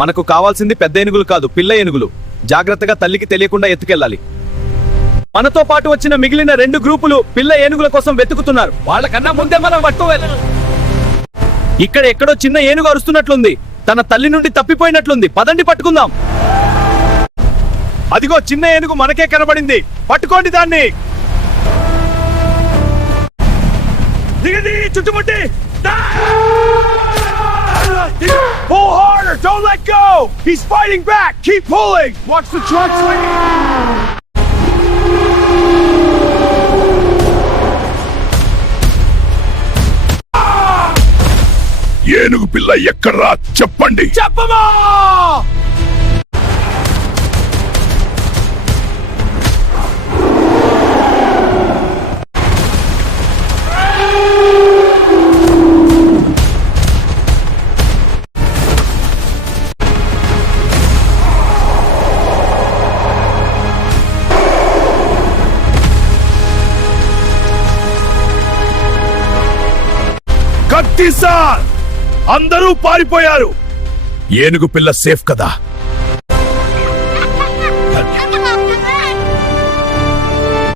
మనకు కావాల్సింది పెద్ద ఏనుగులు కాదు, పిల్ల ఏనుగులు. జాగ్రత్తగా తల్లికి తెలియకుండా ఎత్తుకెళ్ళాలి. మనతో పాటు వచ్చిన మిగిలిన 2 గ్రూపులు పిల్ల ఏనుగుల కోసం వెతుకుతున్నారు. వాళ్ళకన్నా ముందే మనం పట్టుకోవాలి. ఇక్కడ ఎక్కడో చిన్న ఏనుగు అరుస్తున్నట్లుంది. తన తల్లి నుండి తప్పిపోయినట్లుంది. పదండి, పట్టుకుందాం. అదిగో చిన్న ఏనుగు మనకే కనబడింది. పట్టుకోండి దాన్ని. దిగండి, చుట్టుముట్టి. Pull harder! Don't let go! He's fighting back! Keep pulling! Watch the truck swinging! ఏనుగు పిల్ల ఎక్కడ్రా చెప్పండి. చెప్పమా! కత్తిసార్ అందరూ పారిపోయారు. ఏనుగు పిల్ల సేఫ్ కదా?